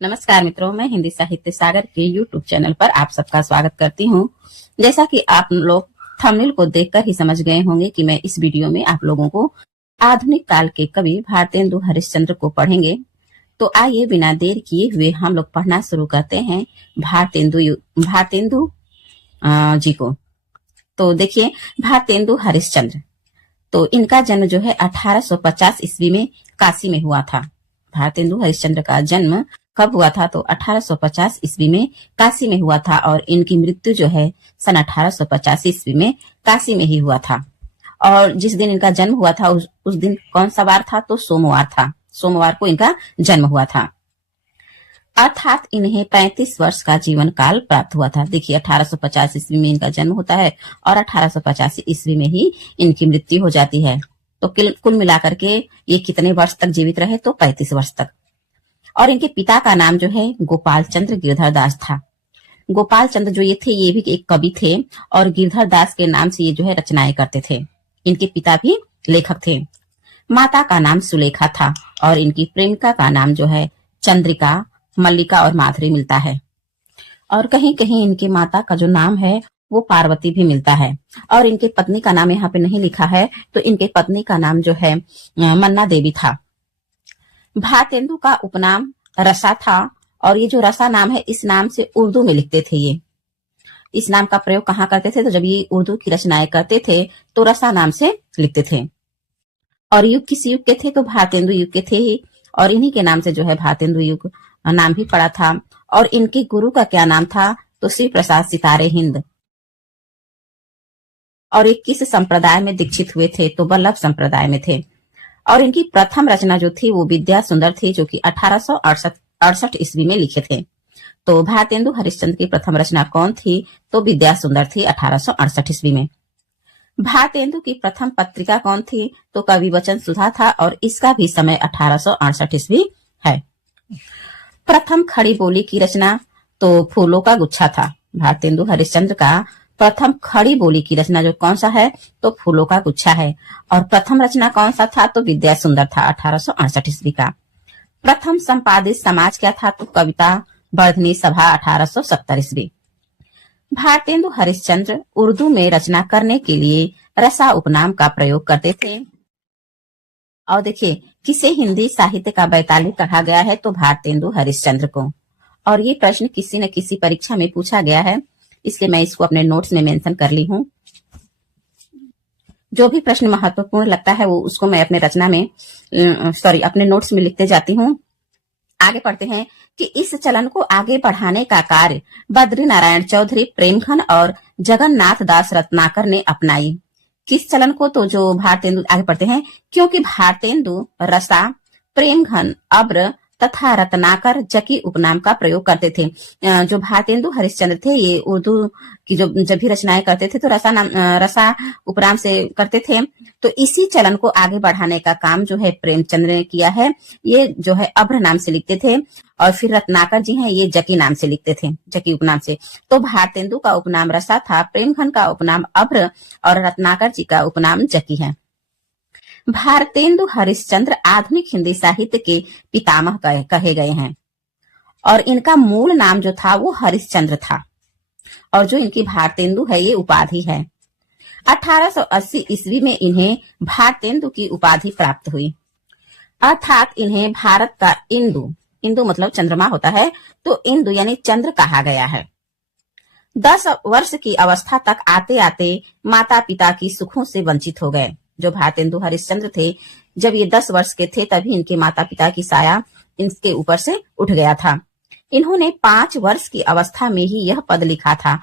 नमस्कार मित्रों, मैं हिंदी साहित्य सागर के यूट्यूब चैनल पर आप सबका स्वागत करती हूँ। जैसा कि आप लोग थंबनेल को देखकर ही समझ गए होंगे कि मैं इस वीडियो में आप लोगों को आधुनिक काल के कवि भारतेंदु हरिश्चंद्र को पढ़ेंगे। तो आइए बिना देर किए हुए हम लोग पढ़ना शुरू करते हैं भारतेंदु जी को। तो देखिए, भारतेंदु हरिश्चंद्र, तो इनका जन्म जो है 1850 ईस्वी में काशी में हुआ था। भारतेंदु हरिश्चंद्र का जन्म कब हुआ था? तो 1850 ईस्वी में काशी में हुआ था और इनकी मृत्यु जो है सन 1885 ईस्वी में काशी में ही हुआ था। और जिस दिन इनका जन्म हुआ था उस दिन कौन सा वार था? तो सोमवार था। सोमवार को इनका जन्म हुआ था, अर्थात इन्हें 35 वर्ष का जीवन काल प्राप्त हुआ था। देखिए, 1850 ईस्वी में इनका जन्म होता है और 1885 ईस्वी में ही इनकी मृत्यु हो जाती है। तो कुल मिलाकर के ये कितने वर्ष तक जीवित रहे? तो 35 वर्ष तक। और इनके पिता का नाम जो है गोपाल चंद्र गिरधर दास था। गोपाल चंद्र जो ये थे, ये भी एक कवि थे और गिरधर दास के नाम से ये जो है रचनाएं करते थे। इनके पिता भी लेखक थे। माता का नाम सुलेखा था और इनकी प्रेमिका का नाम जो है चंद्रिका, मल्लिका और माधुरी मिलता है। और कहीं कहीं इनकी माता का जो नाम है वो पार्वती भी मिलता है। और इनके पत्नी का नाम यहाँ पे नहीं लिखा है, तो इनके पत्नी का नाम जो है मन्ना देवी था। भारतेंदु का उपनाम रसा था और ये जो रसा नाम है, इस नाम से उर्दू में लिखते थे। ये इस नाम का प्रयोग कहाँ करते थे? तो जब ये उर्दू की रचनाएं करते थे तो रसा नाम से लिखते थे। और युग किस युग के थे? तो भारतेंदु युग के थे ही, और इन्हीं के नाम से जो है भारतेंदु युग नाम भी पड़ा था। और इनके गुरु का क्या नाम था? तो श्री प्रसाद सितारे हिंद। और ये किस संप्रदाय में दीक्षित हुए थे? तो वल्लभ संप्रदाय में थे। और इनकी प्रथम रचना जो थी वो विद्या सुंदर थी, जो कि 1868 ईस्वी में लिखे थे। तो भारतेंदु हरिश्चंद्र की प्रथम रचना कौन थी? तो विद्या सुंदर थी 1868 ईस्वी में। भारतेंदु की प्रथम पत्रिका कौन थी? तो कवि वचन सुधा था और इसका भी समय 1868 ईस्वी है। प्रथम खड़ी बोली की रचना तो फूलों का गुच्छा था। भारतेंदु हरिश्चंद्र का प्रथम खड़ी बोली की रचना जो कौन सा है? तो फूलों का गुच्छा है। और प्रथम रचना कौन सा था? तो विद्या सुंदर था 1868 ईस्वी का। प्रथम संपादित समाज क्या था? तो कविता वर्धनी सभा 1870 ईस्वी। भारतेंदु हरिश्चंद्र उर्दू में रचना करने के लिए रसा उपनाम का प्रयोग करते थे। और देखिए, किसे हिंदी साहित्य का वैतालिक कहा गया है? तो भारतेंदु हरिश्चंद्र को। और ये प्रश्न किसी न किसी परीक्षा में पूछा गया है, इसलिए मैं इसको अपने नोट्स में मेंशन कर ली हूँ। जो भी प्रश्न महत्वपूर्ण लगता है वो उसको मैं अपने अपने नोट्स में लिखते जाती हूँ। आगे पढ़ते हैं कि इस चलन को आगे बढ़ाने का कार्य बद्री नारायण चौधरी, प्रेमघन और जगन्नाथ दास रत्नाकर ने अपनाई। किस चलन को? तो जो भारतेंदु, आगे पढ़ते हैं, क्योंकि भारतेंदु रसा, प्रेमघन, अब्र तथा रत्नाकर जकी उपनाम का प्रयोग करते थे। जो भारतेंदु हरिश्चंद्र थे ये उर्दू की जब भी रचनाएं करते थे तो रसा उपनाम से करते थे। तो इसी चलन को आगे बढ़ाने का काम जो है प्रेमचंद्र ने किया है। ये जो है अभ्र नाम से लिखते थे और फिर रत्नाकर जी हैं, ये जकी नाम से लिखते थे, जकी उपनाम से। तो भारतेंदु का उपनाम रसा था, प्रेमघन का उपनाम अभ्र और रत्नाकर जी का उपनाम जकी है। भारतेंदु हरिश्चंद्र आधुनिक हिंदी साहित्य के पितामह कहे गए हैं और इनका मूल नाम जो था वो हरिश्चंद्र था और जो इनकी भारतेंदु है ये उपाधि है। 1880 ईस्वी में इन्हें भारतेंदु की उपाधि प्राप्त हुई, अर्थात इन्हें भारत का इंदु मतलब चंद्रमा होता है, तो इंदु यानी चंद्र कहा गया है। 10 वर्ष की अवस्था तक आते आते माता पिता की सुखों से वंचित हो गए। जो भारतेंदु हरिश्चंद्र थे, जब ये 10 वर्ष के थे तभी इनके माता पिता की साया इनके ऊपर से उठ गया था। इन्होंने 5 वर्ष की अवस्था में ही यह पद लिखा था,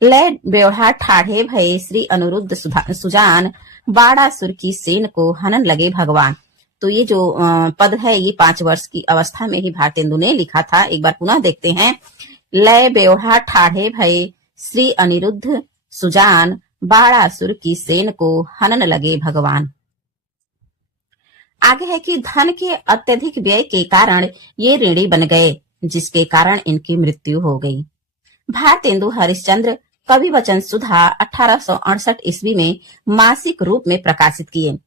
ले बेवढ़ा ठाढ़े भये श्री अनिरुद्ध सुजान, बाड़ासुर की सेन को हनन लगे भगवान। तो ये जो पद है ये 5 वर्ष की अवस्था में ही भारतेंदु ने लिखा था। एक बार पुनः देखते हैं, ले बेवढ़ा ठाढ़े भये श्री अनिरुद्ध सुजान, बाड़ासुर की सेन को हनन लगे भगवान। आगे है कि धन के अत्यधिक व्यय के कारण ये ऋणी बन गए, जिसके कारण इनकी मृत्यु हो गई। भारतेंदु हरिश्चंद्र कवि वचन सुधा 1868 ईस्वी में मासिक रूप में प्रकाशित किए।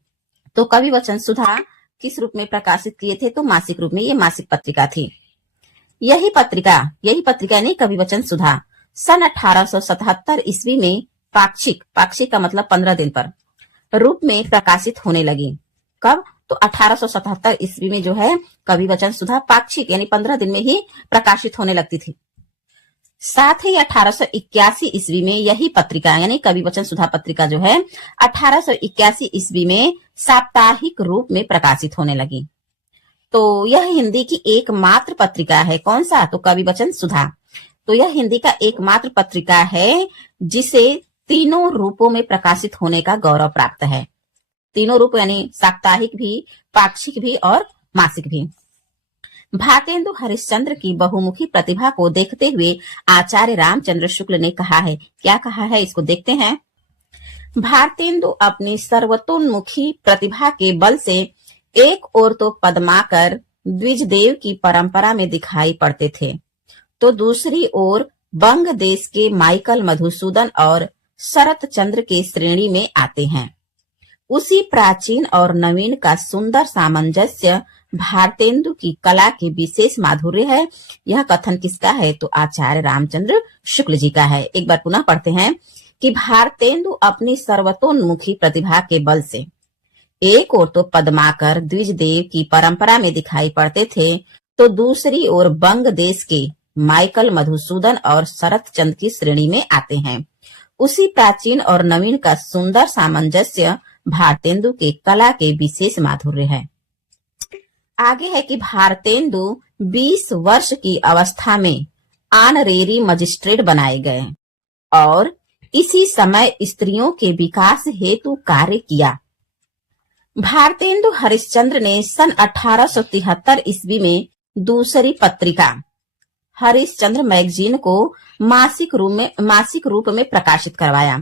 तो कवि वचन सुधा किस रूप में प्रकाशित किए थे? तो मासिक रूप में, ये मासिक पत्रिका थी। यही पत्रिका ने कवि वचन सुधा सन 1877 ईस्वी में पाक्षिक का मतलब 15 दिन पर रूप में प्रकाशित होने लगी। कब? तो 1877 ईस्वी में जो है कवि वचन सुधा पाक्षिक यानी 15 दिन में ही प्रकाशित होने लगती थी। साथ ही 1881 ईस्वी में यही पत्रिका यानी कवि वचन सुधा पत्रिका जो है 1881 ईस्वी में साप्ताहिक रूप में प्रकाशित होने लगी। तो यह हिंदी की एकमात्र पत्रिका है। कौन सा? तो कवि वचन सुधा। तो यह हिंदी का एकमात्र पत्रिका है जिसे तीनों रूपों में प्रकाशित होने का गौरव प्राप्त है। तीनों रूप यानी साप्ताहिक भी, पाक्षिक भी और मासिक भी। भारतेंदु हरिश्चंद्र की बहुमुखी प्रतिभा को देखते हुए आचार्य रामचंद्र शुक्ल ने कहा है। क्या कहा है, इसको देखते हैं। भारतेंदु अपनी सर्वतोन्मुखी प्रतिभा के बल से एक ओर तो पद्माकर द्विजदेव की परंपरा में दिखाई पड़ते थे, तो दूसरी ओर बंग देश के माइकल मधुसूदन और शरत चंद्र के श्रेणी में आते हैं। उसी प्राचीन और नवीन का सुंदर सामंजस्य भारतेंदु की कला की विशेष माधुर्य है। यह कथन किसका है? तो आचार्य रामचंद्र शुक्ल जी का है। एक बार पुनः पढ़ते हैं कि भारतेंदु अपनी सर्वतोन्मुखी प्रतिभा के बल से एक ओर तो पद्माकर द्विजदेव की परंपरा में दिखाई पड़ते थे, तो दूसरी ओर बंग देश के माइकल मधुसूदन और शरत चंद्र की श्रेणी में आते हैं। उसी प्राचीन और नवीन का सुंदर सामंजस्य भारतेंदु के कला के विशेष माधुर्य है। आगे है कि भारतेंदु 20 वर्ष की अवस्था में ऑनरेरी मजिस्ट्रेट बनाए गए और इसी समय स्त्रियों के विकास हेतु कार्य किया। भारतेंदु हरिश्चंद्र ने सन 1873 ईस्वी में दूसरी पत्रिका हरिश्चंद्र मैगजीन को मासिक रूप में प्रकाशित करवाया।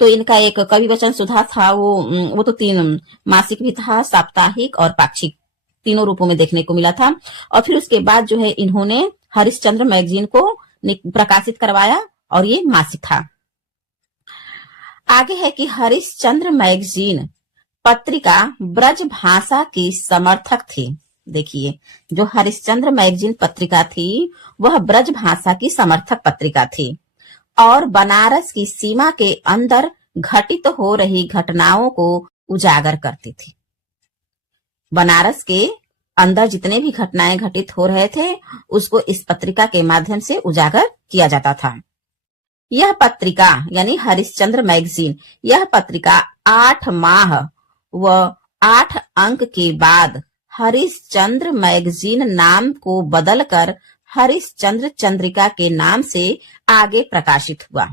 तो इनका एक कवि वचन सुधा था, वो तो 3 मासिक भी था, साप्ताहिक और पाक्षिक, तीनों रूपों में देखने को मिला था। और फिर उसके बाद जो है इन्होंने हरिश्चंद्र मैगजीन को प्रकाशित करवाया और ये मासिक था। आगे है कि हरिश्चंद्र मैगजीन पत्रिका ब्रज भाषा की समर्थक थी। देखिए, जो हरिश्चंद्र मैगजीन पत्रिका थी वह ब्रज भाषा की समर्थक पत्रिका थी और बनारस की सीमा के अंदर घटित हो रही घटनाओं को उजागर करती थी। बनारस के अंदर जितने भी घटनाएं घटित हो रहे थे उसको इस पत्रिका के माध्यम से उजागर किया जाता था। यह पत्रिका यानी हरिश्चंद्र मैगजीन, यह पत्रिका 8 माह व 8 अंक के बाद हरिश्चंद्र मैगजीन नाम को बदलकर हरिश्चंद्र चंद्रिका के नाम से आगे प्रकाशित हुआ।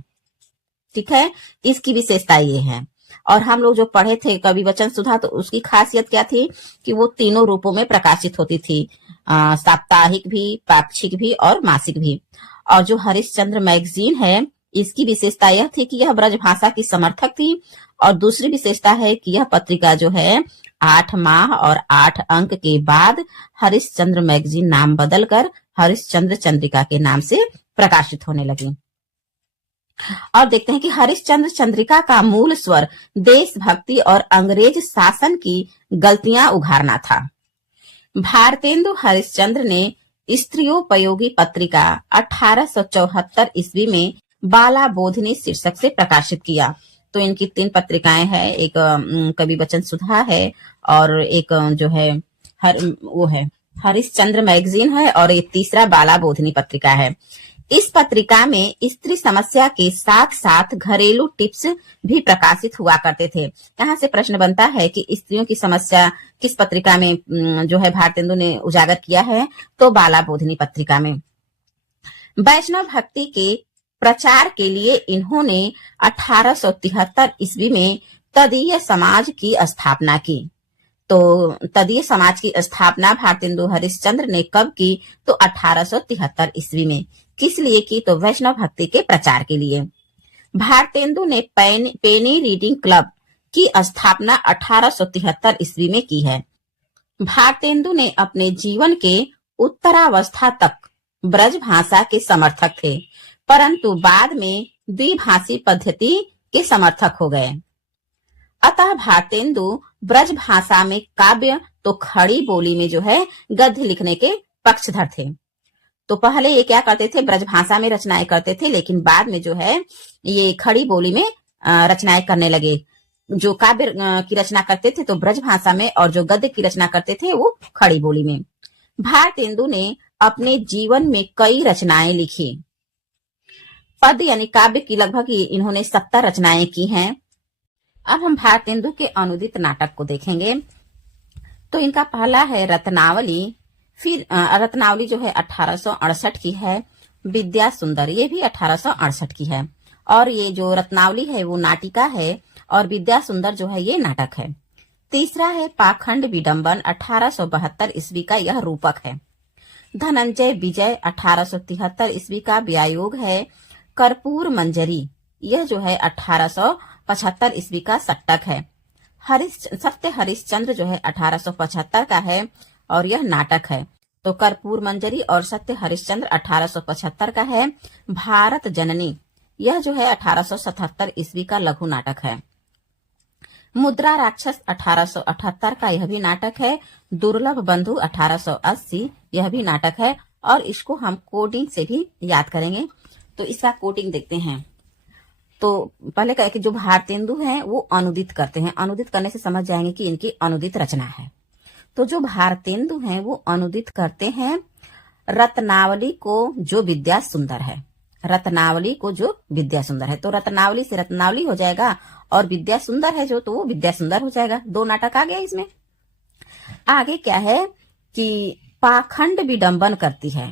ठीक है, इसकी विशेषता ये है। और हम लोग जो पढ़े थे कवि वचन सुधा, तो उसकी खासियत क्या थी कि वो तीनों रूपों में प्रकाशित होती थी, साप्ताहिक भी, पाक्षिक भी और मासिक भी। और जो हरिश्चंद्र मैगजीन है इसकी विशेषता यह थी कि यह ब्रज भाषा की समर्थक थी और दूसरी विशेषता है कि यह पत्रिका जो है 8 माह और 8 अंक के बाद हरिश्चंद्र मैगजीन नाम बदलकर हरिश्चंद्र चंद्रिका के नाम से प्रकाशित होने लगी। और देखते हैं कि हरिश्चंद्र चंद्रिका का मूल स्वर देशभक्ति और अंग्रेज शासन की गलतियां उघारना था। भारतेंदु हरिश्चंद्र ने स्त्रियोपयोगी पत्रिका 1874 ईस्वी में बाला बोधिनी शीर्षक से प्रकाशित किया। तो इनकी 3 पत्रिकाएं हैं, एक कवि वचन सुधा है और एक जो है वो है हरिश्चंद्र मैगजीन है और एक तीसरा बाला बोधिनी पत्रिका है। इस पत्रिका में स्त्री समस्या के साथ साथ घरेलू टिप्स भी प्रकाशित हुआ करते थे। यहाँ से प्रश्न बनता है कि स्त्रियों की समस्या किस पत्रिका में जो है भारतेंदु ने उजागर किया है? तो बाला बोधिनी पत्रिका में। वैष्णव भक्ति के प्रचार के लिए इन्होंने 1873 ईस्वी में तदीय समाज की स्थापना की। तो तदीय समाज की स्थापना भारतेंदु हरिश्चंद्र ने कब की? तो 1873 ईस्वी में। किस लिए की? तो वैष्णव भक्ति के प्रचार के लिए। भारतेंदु ने पेनी रीडिंग क्लब की स्थापना 1873 ईस्वी में की है। भारतेंदु ने अपने जीवन के उत्तरावस्था तक ब्रज भाषा के समर्थक थे, परंतु बाद में द्विभाषी पद्धति के समर्थक हो गए। अतः भारतेंदु ब्रज भाषा में काव्य तो खड़ी बोली में जो है गद्य लिखने के पक्षधर थे। तो पहले ये क्या करते थे, ब्रजभाषा में रचनाएं करते थे, लेकिन बाद में जो है ये खड़ी बोली में रचनाएं करने लगे। जो काव्य की रचना करते थे तो ब्रजभाषा में, और जो गद्य की रचना करते थे वो खड़ी बोली में। भारतेंदु ने अपने जीवन में कई रचनाएं लिखी। पद यानी काव्य की लगभग इन्होंने 70 रचनाएं की हैं। अब हम भारतेंदु के अनुदित नाटक को देखेंगे। तो इनका पहला है रत्नावली। फिर रत्नावली जो है 1868 की है। विद्या सुंदर ये भी 1868 की है। और ये जो रत्नावली है वो नाटिका है, और विद्या सुंदर जो है ये नाटक है। तीसरा है पाखंड विडंबन 1872 ईस्वी का, यह रूपक है। धनंजय विजय 1873 ईस्वी का व्यायोग है। कर्पूर मंजरी यह जो है 1875 ईस्वी का सट्टक है। सत्य हरिश्चंद्र जो है 1875 का है, और यह नाटक है। तो कर्पूर मंजरी और सत्य हरिश्चंद्र 1875 का है। भारत जननी यह जो है 1877 ईस्वी का लघु नाटक है। मुद्रा राक्षस 1878 का, यह भी नाटक है। दुर्लभ बंधु 1880 यह भी नाटक है, और इसको हम कोडिंग से भी याद करेंगे। तो इसका कोडिंग देखते हैं। तो पहले कहे कि जो भारतेंदु हैं वो अनुदित करते हैं। अनुदित करने से समझ जाएंगे कि इनकी अनुदित रचना है। तो जो भारतेंदु हैं वो अनुदित करते हैं रत्नावली को जो विद्या सुंदर है। रत्नावली को जो विद्या सुंदर है, तो रत्नावली से रत्नावली हो जाएगा, और विद्या सुंदर है जो, तो वो विद्या सुंदर हो जाएगा। दो नाटक आ गया इसमें। आगे क्या है कि पाखंड विडंबन करती है,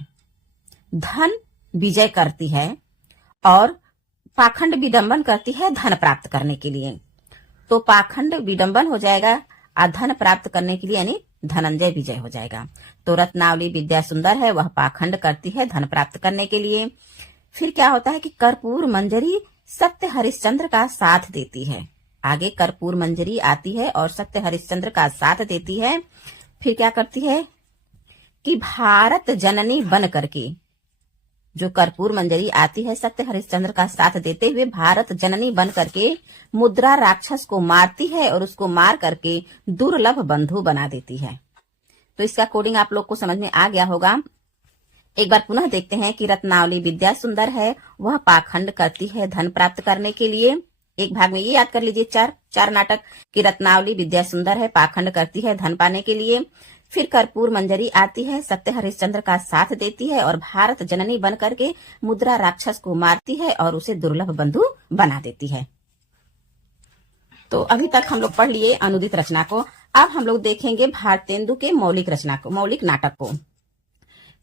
धन विजय करती है, और पाखंड विडंबन करती है धन प्राप्त करने के लिए। तो पाखंड विडंबन हो जाएगा, और धन प्राप्त करने के लिए यानी धनंजय विजय हो जाएगा। तो रत्नावली विद्या सुंदर है, वह पाखंड करती है धन प्राप्त करने के लिए। फिर क्या होता है कि कर्पूर मंजरी सत्य हरिश्चंद्र का साथ देती है। आगे कर्पूर मंजरी आती है और सत्य हरिश्चंद्र का साथ देती है। फिर क्या करती है कि भारत जननी बन करके, जो कर्पूर मंजरी आती है सत्य हरिश्चंद्र का साथ देते हुए भारत जननी बन करके मुद्रा राक्षस को मारती है, और उसको मार करके दुर्लभ बंधु बना देती है। तो इसका कोडिंग आप लोग को समझ में आ गया होगा। एक बार पुनः देखते हैं कि रत्नावली विद्या सुंदर है, वह पाखंड करती है धन प्राप्त करने के लिए। एक भाग में ये याद कर लीजिए, चार नाटक कि रत्नावली विद्या सुंदर है, पाखंड करती है धन पाने के लिए। फिर कर्पूर मंजरी आती है, सत्य हरिश्चंद्र का साथ देती है, और भारत जननी बन करके मुद्रा राक्षस को मारती है और उसे दुर्लभ बंधु बना देती है। तो अभी तक हम लोग पढ़ लिए अनुदित रचना को। अब हम लोग देखेंगे भारतेंदु के मौलिक रचना को, मौलिक नाटक को।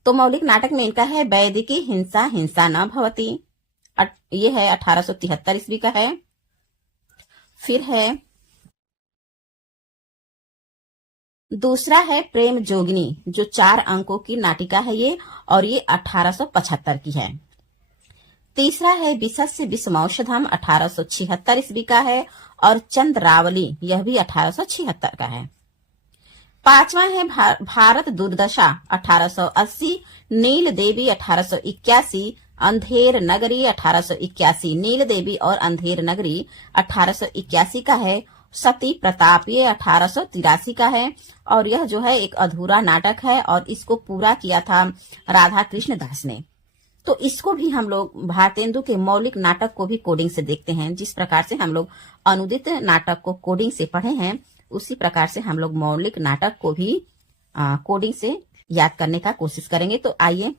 तो मौलिक नाटक में इनका है वैदिकी हिंसा हिंसा न भवती, ये है 1873 ईस्वी का है। फिर है दूसरा है प्रेम जोगिनी, जो 4 अंकों की नाटिका है ये, और ये 1875 की है। तीसरा है विशस्य विषमौषधम 1876 ईस्वी का है, और चंद्रावली यह भी 1876 का है। पांचवा है भारत दुर्दशा 1880, नील देवी 1881, अंधेर नगरी 1881, नील देवी और अंधेर नगरी 1881 का है। सती प्रताप ये 1883 का है, और यह जो है एक अधूरा नाटक है, और इसको पूरा किया था राधा कृष्ण दास ने। तो इसको भी हम लोग भारतेंदु के मौलिक नाटक को भी कोडिंग से देखते हैं। जिस प्रकार से हम लोग अनुदित नाटक को कोडिंग से पढ़े हैं, उसी प्रकार से हम लोग मौलिक नाटक को भी कोडिंग से याद करने का कोशिश करेंगे। तो आइए,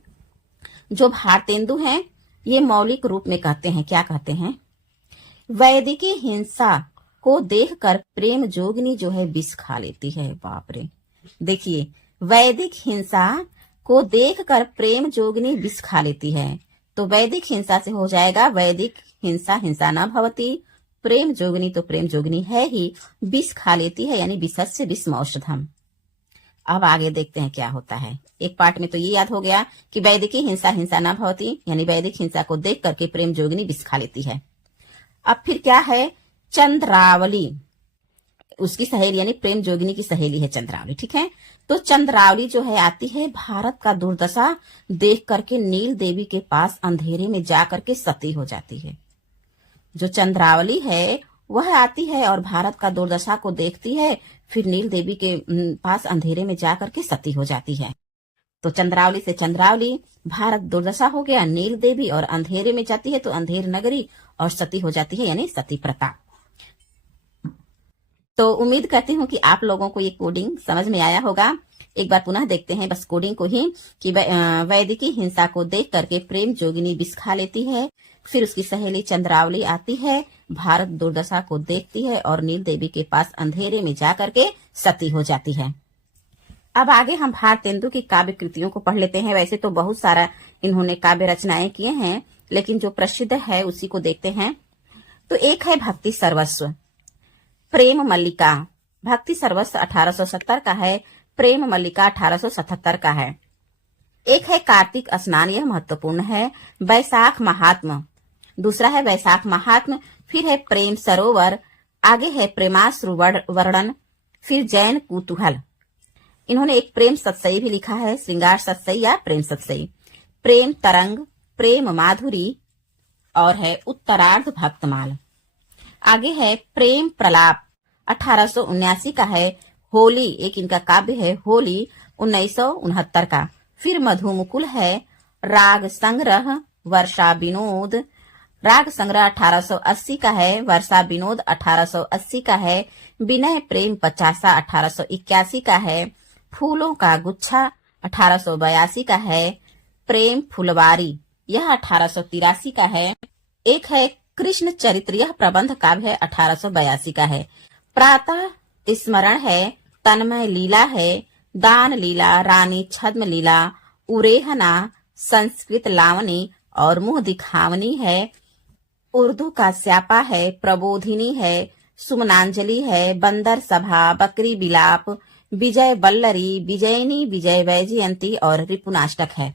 जो भारतेंदु हैं ये मौलिक रूप में कहते हैं, क्या कहते हैं, वैदिकी हिंसा को देखकर प्रेम जोगिनी जो है विष खा लेती है। बाप रे, देखिए, वैदिक हिंसा को देखकर प्रेम जोगिनी विष खा लेती है। तो वैदिक हिंसा से हो जाएगा वैदिक हिंसा हिंसा न भवती, प्रेम जोगिनी तो प्रेम जोगिनी है ही, विष खा लेती है यानी विषस्य विषमौषधम। अब आगे देखते हैं क्या होता है। एक पार्ट में तो ये याद हो गया कि वैदिकी हिंसा हिंसा न भवती, यानी वैदिक हिंसा को देख करके प्रेम जोगिनी विष खा लेती है। अब फिर क्या है, चंद्रावली, उसकी सहेली यानी प्रेम जोगिनी की सहेली है चंद्रावली, ठीक है। तो चंद्रावली जो है आती है भारत का दुर्दशा देख करके नील देवी के पास अंधेरे में जा करके सती हो जाती है। जो चंद्रावली है वह आती है और भारत का दुर्दशा को देखती है, फिर नील देवी के पास अंधेरे में जा करके सती हो जाती है। तो चंद्रावली से चंद्रावली, भारत दुर्दशा हो गया, नील देवी, और अंधेरे में जाती है तो अंधेर नगरी, और सती हो जाती है यानी सती प्रथा। तो उम्मीद करती हूँ कि आप लोगों को ये कोडिंग समझ में आया होगा। एक बार पुनः देखते हैं बस कोडिंग को ही कि वैदिकी हिंसा को देख करके प्रेम जोगिनी विष खा लेती है, फिर उसकी सहेली चंद्रावली आती है, भारत दुर्दशा को देखती है और नील देवी के पास अंधेरे में जा करके सती हो जाती है। अब आगे हम भारतेंदु की काव्य कृतियों को पढ़ लेते हैं। वैसे तो बहुत सारा इन्होंने काव्य रचनाएं किए हैं, लेकिन जो प्रसिद्ध है उसी को देखते हैं। तो एक है भक्ति सर्वस्व, प्रेम मल्लिका। भक्ति सर्वस्व 1870 का है, प्रेम मल्लिका 1877 का है। एक है कार्तिक स्नान, यह महत्वपूर्ण है। वैशाख महात्म, दूसरा है वैशाख महात्म। फिर है प्रेम सरोवर, आगे है प्रेमाश्रु वर्णन, फिर जैन कुतूहल। इन्होंने एक प्रेम सत्सई भी लिखा है, श्रृंगार सत्सई या प्रेम सत्सई। प्रेम तरंग, प्रेम माधुरी, और है उत्तरार्ध भक्तमाल। आगे है प्रेम प्रलाप, 1879 का है। होली, एक इनका काव्य है होली, 1969 का। फिर मधुमुकुल है। राग संग्रह, वर्षा विनोद, राग संग्रह 1880 का है। वर्षा विनोद 1880 का है। विनय प्रेम 50 1881 का है। फूलों का गुच्छा 1882 का है। प्रेम फुलवारी, यह 1883 का है। एक है कृष्ण चरित्र, यह प्रबंध काव्य है, 1882 का है। प्रातः स्मरण है, तन्मय लीला है, दान लीला, रानी छद्म लीला, उरेहना, संस्कृत लावनी और मुंह दिखावनी है। उर्दू का स्यापा है, प्रबोधिनी है, सुमनांजलि है, बंदर सभा, बकरी बिलाप, विजय बल्लरी, विजयनी, विजय वैजयंती और रिपुनाष्टक है।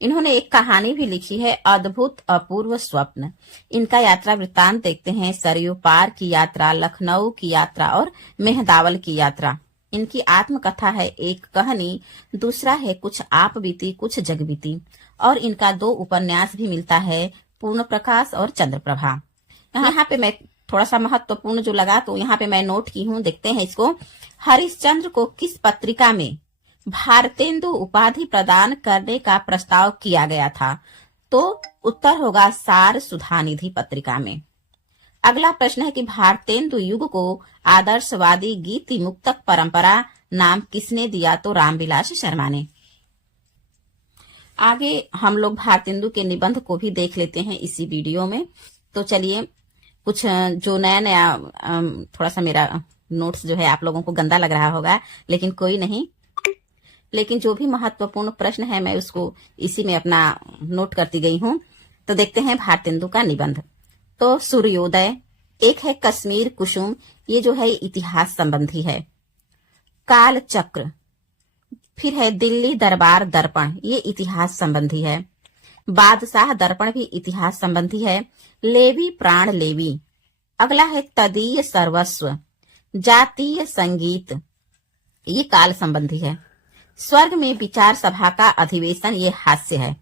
इन्होंने एक कहानी भी लिखी है, अद्भुत अपूर्व स्वप्न। इनका यात्रा वृत्तांत देखते हैं, सरयू पार की यात्रा, लखनऊ की यात्रा और मेहदावल की यात्रा। इनकी आत्मकथा है एक कहानी, दूसरा है कुछ आप बीती कुछ जग बीती, और इनका 2 उपन्यास भी मिलता है, पूर्ण प्रकाश और चंद्रप्रभा। यहाँ पे मैं थोड़ा सा महत्वपूर्ण जो लगा तो यहाँ पे मैं नोट की हूँ, देखते हैं इसको। हरिश्चंद्र को किस पत्रिका में भारतेंदु उपाधि प्रदान करने का प्रस्ताव किया गया था? तो उत्तर होगा सार सुधानिधि पत्रिका में। अगला प्रश्न है कि भारतेंदु युग को आदर्शवादी गीति मुक्तक परंपरा नाम किसने दिया? तो रामविलास शर्मा ने। आगे हम लोग भारतेंदु के निबंध को भी देख लेते हैं इसी वीडियो में। तो चलिए, कुछ जो नया नया थोड़ा सा मेरा नोट्स जो है आप लोगों को गंदा लग रहा होगा, लेकिन कोई नहीं, लेकिन जो भी महत्वपूर्ण प्रश्न है मैं उसको इसी में अपना नोट करती गई हूँ। तो देखते हैं भारतेंदु का निबंध। तो सूर्योदय, एक है कश्मीर कुसुम, ये जो है इतिहास संबंधी है। काल चक्र, फिर है दिल्ली दरबार दर्पण, ये इतिहास संबंधी है। बादशाह दर्पण भी इतिहास संबंधी है। लेवी प्राण लेवी। अगला है तदीय सर्वस्व, जातीय संगीत, ये काल संबंधी है। स्वर्ग में विचार सभा का अधिवेशन, ये हास्य है,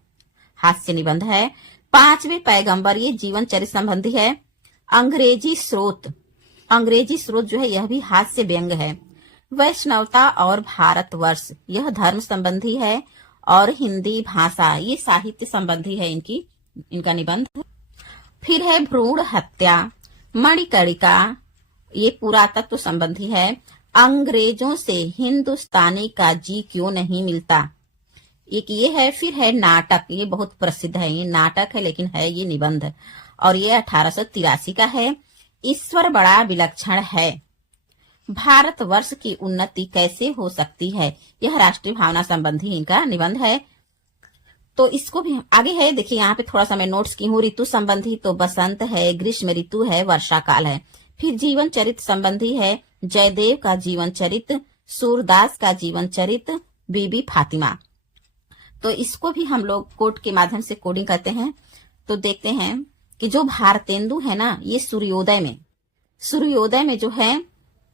हास्य निबंध है। 5वें पैगंबर, ये जीवन चरित्र संबंधी है। अंग्रेजी स्रोत, अंग्रेजी स्रोत जो है यह भी हास्य व्यंग है। वैष्णवता और भारतवर्ष, यह धर्म संबंधी है। और हिंदी भाषा, ये साहित्य संबंधी है इनका निबंध। फिर है भ्रूण हत्या, मणिकर्णिका, ये पुरातत्व संबंधी है। अंग्रेजों से हिंदुस्तानी का जी क्यों नहीं मिलता, एक ये है। फिर है नाटक, ये बहुत प्रसिद्ध है, ये नाटक है लेकिन है ये निबंध, और ये 1883 का है। ईश्वर बड़ा विलक्षण है, भारतवर्ष की उन्नति कैसे हो सकती है, यह राष्ट्रीय भावना संबंधी इनका निबंध है। तो इसको भी आगे है, देखिए यहाँ पे थोड़ा सा मैं नोट्स की हूँ। ऋतु संबंधी तो बसंत है, ग्रीष्म ऋतु है, वर्षा काल है। फिर जीवन चरित्र संबंधी है, जयदेव का जीवन चरित्र, सूरदास का जीवन चरित्र, बीबी फातिमा। तो इसको भी हम लोग कोड के माध्यम से कोडिंग करते हैं। तो देखते हैं कि जो भारतेंदु है ना, ये सूर्योदय में जो है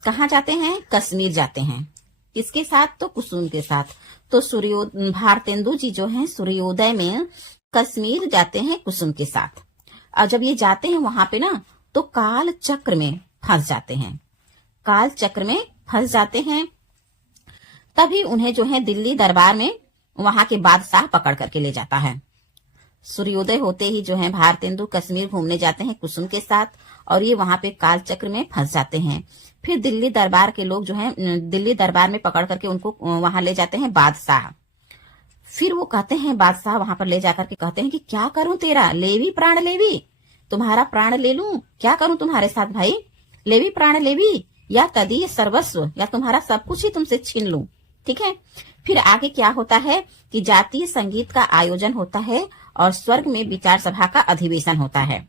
कहाँ जाते हैं? कश्मीर जाते हैं। किसके साथ? तो कुसुम के साथ। तो भारतेंदु जी जो हैं सूर्योदय में कश्मीर जाते हैं कुसुम के साथ। और जब ये जाते हैं वहां पे ना, तो काल चक्र में फंस जाते हैं, काल चक्र में फंस जाते हैं। तभी उन्हें जो है दिल्ली दरबार में वहां के बादशाह पकड़ करके ले जाता है। सूर्योदय होते ही जो है भारतेंदु कश्मीर घूमने जाते हैं कुसुम के साथ, और ये वहां पे कालचक्र में फंस जाते हैं। फिर दिल्ली दरबार के लोग जो है दिल्ली दरबार में पकड़ करके उनको वहां ले जाते हैं बादशाह। फिर वो कहते हैं, बादशाह वहां पर ले जाकर के कहते हैं कि क्या करूं तेरा, लेवी प्राण लेवी, तुम्हारा प्राण ले लूं, क्या करूं तुम्हारे साथ भाई, लेवी प्राण लेवी, या तदीय सर्वस्व, या तुम्हारा सब कुछ ही तुमसे छीन लूं। ठीक है। फिर आगे क्या होता है कि जातीय संगीत का आयोजन होता है और स्वर्ग में विचार सभा का अधिवेशन होता है।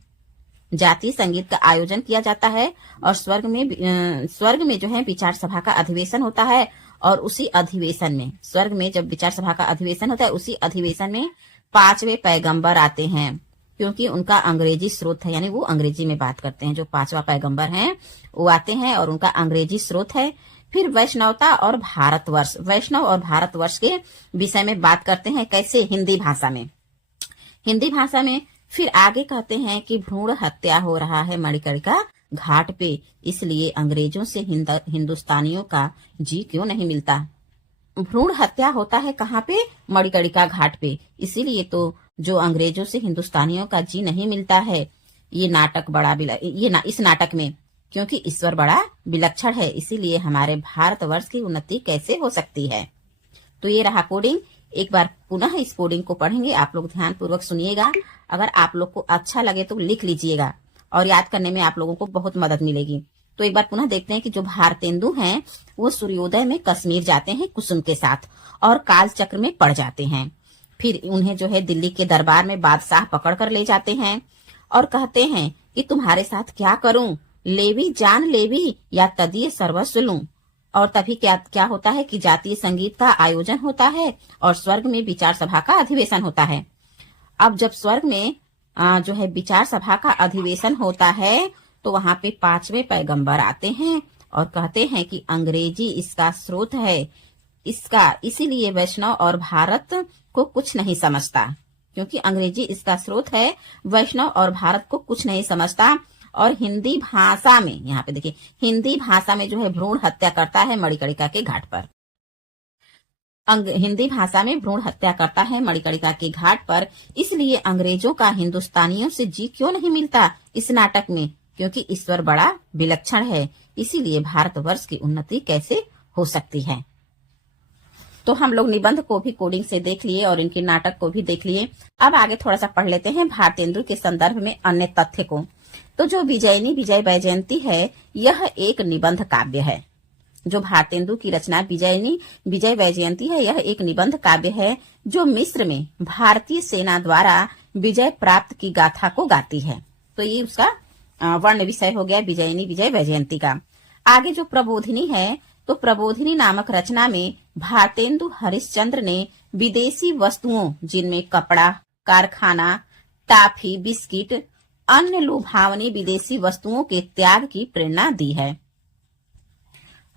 जातीय संगीत का आयोजन किया जाता है और स्वर्ग में जो है विचार सभा का अधिवेशन होता है। और उसी अधिवेशन में, स्वर्ग में जब विचार सभा का अधिवेशन होता है, उसी अधिवेशन में 5वें पैगंबर आते हैं, क्योंकि उनका अंग्रेजी स्रोत है, यानी वो अंग्रेजी में बात करते हैं। जो 5वां पैगंबर हैं वो आते हैं और उनका अंग्रेजी स्रोत है। फिर वैष्णवता और भारतवर्ष, वैष्णव और भारतवर्ष के विषय में बात करते हैं। कैसे? हिंदी भाषा में। हिंदी भाषा में फिर आगे कहते हैं कि भ्रूण हत्या हो रहा है मणिकर्णिका घाट पे, इसलिए अंग्रेजों से हिंदुस्तानियों का जी क्यों नहीं मिलता। भ्रूण हत्या होता है कहाँ पे? मणिकर्णिका घाट पे, इसीलिए तो जो अंग्रेजों से हिंदुस्तानियों का जी नहीं मिलता है। ये नाटक बड़ा इस नाटक में क्योंकि ईश्वर बड़ा विलक्षण है, इसीलिए हमारे भारतवर्ष की उन्नति कैसे हो सकती है। तो ये रहा कोडिंग। एक बार पुनः इस कोडिंग को पढ़ेंगे, आप लोग ध्यान पूर्वक सुनिएगा। अगर आप लोग को अच्छा लगे तो लिख लीजिएगा और याद करने में आप लोगों को बहुत मदद मिलेगी। तो एक बार पुनः देखते हैं कि जो भारतेंदु हैं वो सूर्योदय में कश्मीर जाते हैं कुसुम के साथ और काल चक्र में पड़ जाते हैं। फिर उन्हें जो है दिल्ली के दरबार में बादशाह पकड़ कर ले जाते हैं और कहते हैं कि तुम्हारे साथ क्या करूं, लेवी जान लेवी या तदीय सर्वस्व लूं। और तभी क्या होता है कि जातीय संगीत का आयोजन होता है और स्वर्ग में विचार सभा का अधिवेशन होता है। अब जब स्वर्ग में जो है विचार सभा का अधिवेशन होता है तो वहां पे 5वें पैगंबर आते हैं और कहते हैं कि अंग्रेजी इसका स्रोत है, इसीलिए वैष्णव और भारत को कुछ नहीं समझता, क्योंकि अंग्रेजी इसका स्रोत है, वैष्णव और भारत को कुछ नहीं समझता। और हिंदी भाषा में, यहाँ पे देखिए, हिंदी भाषा में जो है भ्रूण हत्या करता है मणिकर्णिका के घाट पर। हिंदी भाषा में भ्रूण हत्या करता है मणिकर्णिका के घाट पर, इसलिए अंग्रेजों का हिंदुस्तानियों से जी क्यों नहीं मिलता इस नाटक में, क्योंकि ईश्वर बड़ा विलक्षण है, इसीलिए भारतवर्ष की उन्नति कैसे हो सकती है। तो हम लोग निबंध को भी कोडिंग से देख लिए और इनके नाटक को भी देख लिए। अब आगे थोड़ा सा पढ़ लेते हैं भारतेंदु के संदर्भ में अन्य तथ्य को। तो जो विजयनी विजय वैजयंती है, यह एक निबंध काव्य है। जो भारतेंदु की रचना विजयनी विजय वैजयंती है, यह एक निबंध काव्य है जो मिस्र में भारतीय सेना द्वारा विजय प्राप्त की गाथा को गाती है। तो ये उसका वर्ण विषय हो गया विजयनी विजय वैजयंती का। आगे जो प्रबोधिनी है, तो प्रबोधिनी नामक रचना में भारतेंदु हरिश्चंद्र ने विदेशी वस्तुओं, जिनमें कपड़ा, कारखाना, टाफी, बिस्किट, अन्य लुभावनी विदेशी वस्तुओं के त्याग की प्रेरणा दी है।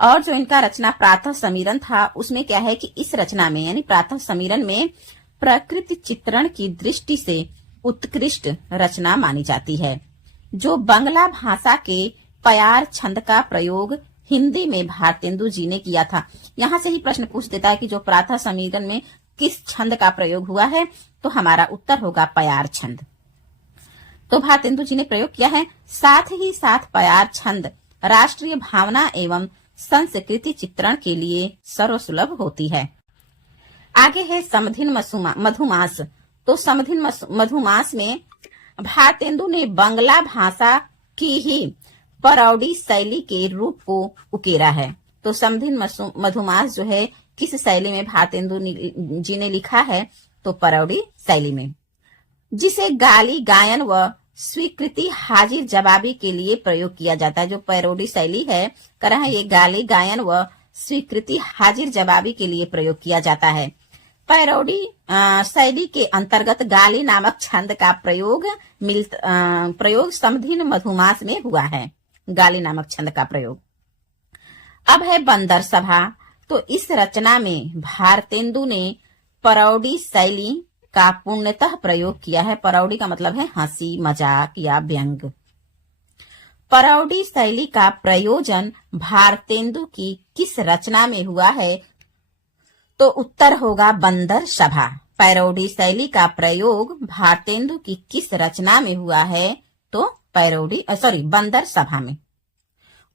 और जो इनका रचना प्रातः समीरन था, उसमें क्या है कि इस रचना में यानी प्रातः समीरन में प्रकृति चित्रण की दृष्टि से उत्कृष्ट रचना मानी जाती है। जो बंगला भाषा के प्यार छंद का प्रयोग हिंदी में भारतेंदु जी ने किया था। यहाँ से ही प्रश्न पूछ देता है कि जो प्रातः समीरन में किस छंद का प्रयोग हुआ है, तो हमारा उत्तर होगा प्यार छंद। तो भारतेंदु जी ने प्रयोग किया है। साथ ही साथ प्यार छंद राष्ट्रीय भावना एवं संस्कृति चित्रण के लिए सर्वसुलभ होती है। आगे है समधिन मधुमास। तो समधिन मधुमास में भारतेंदु ने बंगला भाषा की ही परौडी शैली के रूप को उकेरा है। तो समधिन मधुमास जो है किस शैली में भारतेंदु जी ने लिखा है, तो परौडी शैली में, जिसे गाली गायन व स्वीकृति हाजिर जवाबी के लिए प्रयोग किया जाता है। जो पैरोडी शैली है कर रहा है, ये गाली गायन व स्वीकृति हाजिर जवाबी के लिए प्रयोग किया जाता है। पैरोडी शैली के अंतर्गत गाली नामक छंद का प्रयोग समधिन मधुमास में हुआ है। गाली नामक छंद का प्रयोग। अब है बंदर सभा। तो इस रचना में भारतेंदु ने परौडी शैली का पूर्णतः प्रयोग किया है। परौडी का मतलब है हंसी, मजाक या व्यंग। परौडी शैली का प्रयोजन भारतेंदु की किस रचना में हुआ है, तो उत्तर होगा बंदर सभा। पैरोडी शैली का प्रयोग भारतेंदु की किस रचना में हुआ है? तो बंदर सभा में।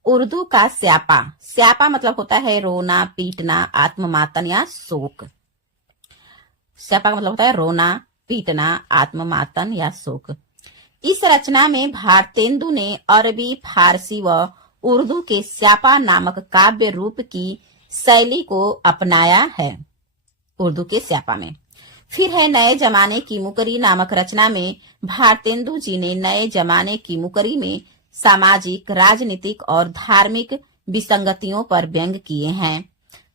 उर्दू का स्यापा। स्यापा मतलब होता है रोना, पीटना, आत्ममातन या शोक। स्यापा का मतलब होता है रोना, पीटना, आत्ममातन या शोक। इस रचना में भारतेंदु ने अरबी, फारसी व उर्दू के स्यापा नामक काव्य रूप की शैली को अपनाया है। उर्दू के स्यापा में। फिर है नए जमाने की मुकरी नामक रचना में भारतेंदु जी ने नए जमाने की मुकरी में सामाजिक, राजनीतिक और धार्मिक विसंगतियों पर व्यंग किए हैं।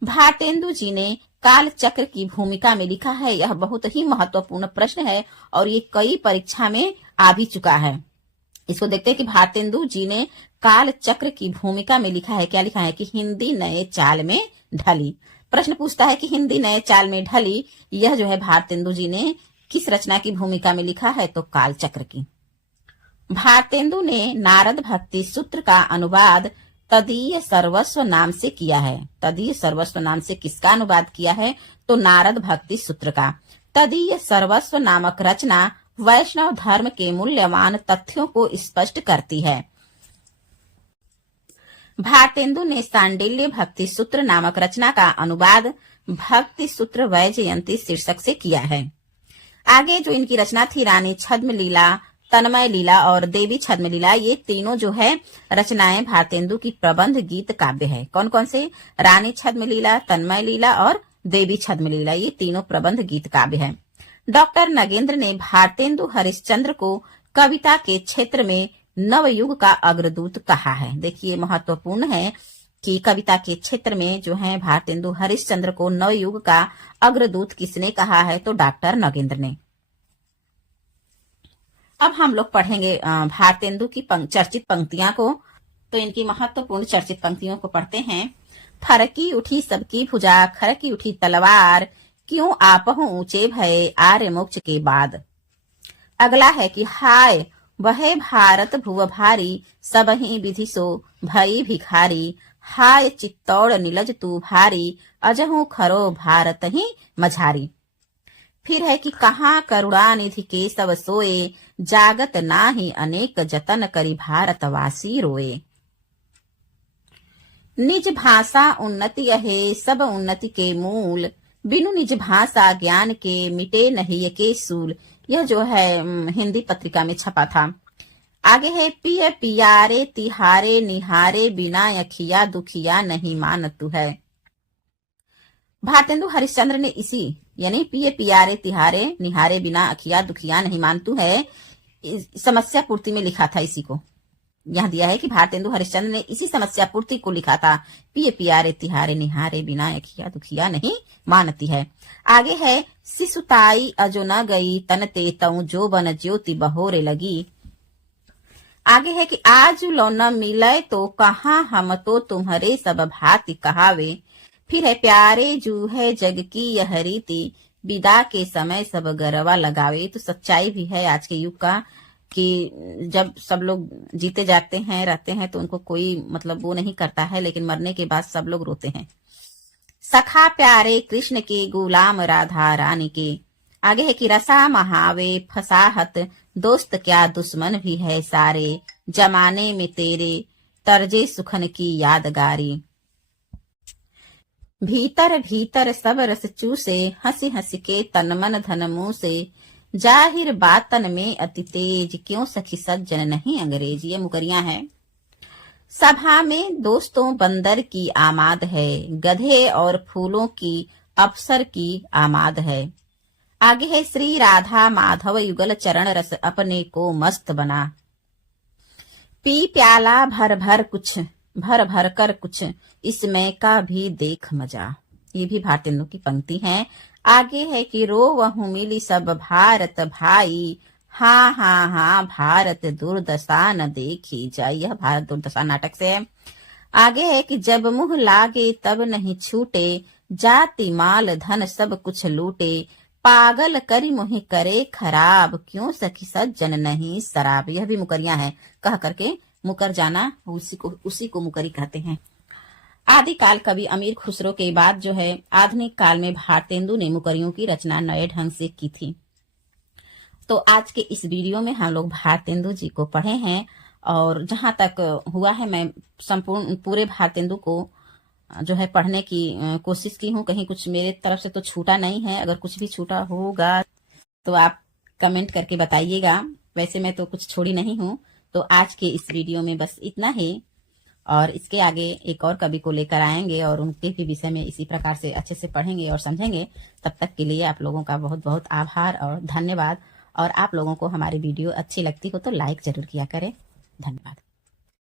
भारतेंदु जी ने काल चक्र की भूमिका में लिखा है। यह बहुत ही महत्वपूर्ण प्रश्न है और ये कई परीक्षा में आ भी चुका है। इसको देखते हैं कि भारतेंदु जी ने काल चक्र की भूमिका में लिखा है। क्या लिखा है? कि हिंदी नए चाल में ढली। प्रश्न पूछता है कि हिंदी नए चाल में ढली, यह जो है भारतेंदु जी ने किस रचना की भूमिका में लिखा है? तो काल चक्र की। भारतेंदु ने नारद भक्ति सूत्र का अनुवाद तदीय सर्वस्व नाम से किया है। तदीय सर्वस्व नाम से किसका अनुवाद किया है? तो नारद भक्ति सूत्र का। तदीय सर्वस्व नामक रचना वैष्णव धर्म के मूल्यवान तथ्यों को स्पष्ट करती है। भारतेंदु ने सांडिल्य भक्ति सूत्र नामक रचना का अनुवाद भक्ति सूत्र वैजयंती शीर्षक से किया है। आगे जो इनकी रचना थी रानी छद्म लीला, तन्मय लीला और देवी छद्म लीला, ये तीनों जो है रचनाएं भारतेंदु की प्रबंध गीत काव्य है। कौन कौन से? रानी छद्म लीला, तन्मय लीला और देवी छद्म लीला, ये तीनों प्रबंध गीत काव्य है। डॉक्टर नगेंद्र ने भारतेंदु हरिश्चंद्र को कविता के क्षेत्र में नवयुग का अग्रदूत कहा है। देखिए महत्वपूर्ण है कि कविता के क्षेत्र में जो है भारतेंदु हरिश्चंद्र को नवयुग का अग्रदूत किसने कहा है? तो डॉक्टर नगेंद्र ने। अब हम लोग पढ़ेंगे भारतेंदु की चर्चित पंक्तियां को। तो इनकी महत्वपूर्ण चर्चित पंक्तियों को पढ़ते हैं। फरकी उठी सबकी भुजा, खरकी उठी तलवार, क्यों आपहु ऊंचे भये आर्य मोक्ष के बाद। अगला है कि हाय वहे भारत भुव भारी, सबहि विधि सो भई भिखारी, हाय चित्तौड़ नीलज तू भारी, अजहू खरो भारत ही मझारी। फिर है कि कहाँ करुणा निधि के सब सोए, जागत नाही अनेक जतन करी भारतवासी रोए। निज भाषा उन्नति अहे सब उन्नति के मूल, बिनु निज भाषा ज्ञान के मिटे नहीं के सूल। यह जो है हिंदी पत्रिका में छपा था। आगे है पिय पियारे तिहारे निहारे, बिना अखिया दुखिया नहीं मानतु है। भारतेंदु हरिश्चंद्र ने इसी यानी पिय पियारे तिहारे निहारे, बिना अखिया दुखिया नहीं मानतु है, समस्या पूर्ति में लिखा था। इसी को यहाँ दिया है कि भारतेंदु हरिश्चंद्र ने इसी समस्या पूर्ति को लिखा था। पिय पियारे तिहारे निहारे, बिना अखिया दुखिया नहीं मानती है। आगे है सिसुताई अजो न गई, तन ते तऊ जो बन ज्योति बहोरे लगी। आगे है कि आज लो न मिले तो कहाँ हम तो तुम्हारे सब भांति कहावे। फिर है प्यारे जू है जग की यह रीति, विदा के समय सब गरवा लगावे। तो सच्चाई भी है आज के युग का कि जब सब लोग जीते जाते हैं रहते हैं तो उनको कोई मतलब वो नहीं करता है, लेकिन मरने के बाद सब लोग रोते हैं। सखा प्यारे कृष्ण के, गुलाम राधा रानी के। आगे है कि रसा महावे फसाहत, दोस्त क्या दुश्मन भी है सारे, जमाने में तेरे तर्जे सुखन की यादगारी। भीतर भीतर सब रस चूसे, हंसी हंसी के तन मन धन मुंह से, जाहिर बातन में अति तेज, क्यों सखी सज्जन नहीं अंग्रेज। ये मुकरियां हैं। सभा में दोस्तों बंदर की आमाद है, गधे और फूलों की अफसर की आमाद है। आगे है श्री राधा माधव युगल चरण रस अपने को मस्त बना, पी प्याला भर भर कर कुछ, इसमें का भी देख मजा। ये भी भारतेंदु की पंक्ति है। आगे है कि रो वहु मिली सब भारत भाई, हाँ हाँ हाँ भारत दुर्दशा न देखी जाए। यह भारत दुर्दशा नाटक से है। आगे है कि जब मुंह लागे तब नहीं छूटे, जाति माल धन सब कुछ लूटे, पागल करी मुहि करे खराब, क्यों सखी सज्जन नहीं शराब। यह भी मुकरियां है। कह करके मुकर जाना, उसी को मुकरी कहते हैं। आदिकाल कवि अमीर खुसरो के बाद जो है आधुनिक काल में भारतेंदु ने मुकरियों की रचना नए ढंग से की थी। तो आज के इस वीडियो में हम लोग भारतेंदु जी को पढ़े हैं और जहां तक हुआ है मैं संपूर्ण पूरे भारतेंदु को जो है पढ़ने की कोशिश की हूँ। कहीं कुछ मेरे तरफ से तो छूटा नहीं है। अगर कुछ भी छूटा होगा तो आप कमेंट करके बताइएगा। वैसे मैं तो कुछ छोड़ी नहीं हूँ। तो आज के इस वीडियो में बस इतना ही और इसके आगे एक और कवि को लेकर आएंगे और उनके भी विषय में इसी प्रकार से अच्छे से पढ़ेंगे और समझेंगे। तब तक के लिए आप लोगों का बहुत बहुत आभार और धन्यवाद। और आप लोगों को हमारी वीडियो अच्छी लगती हो तो लाइक जरूर किया करें। धन्यवाद।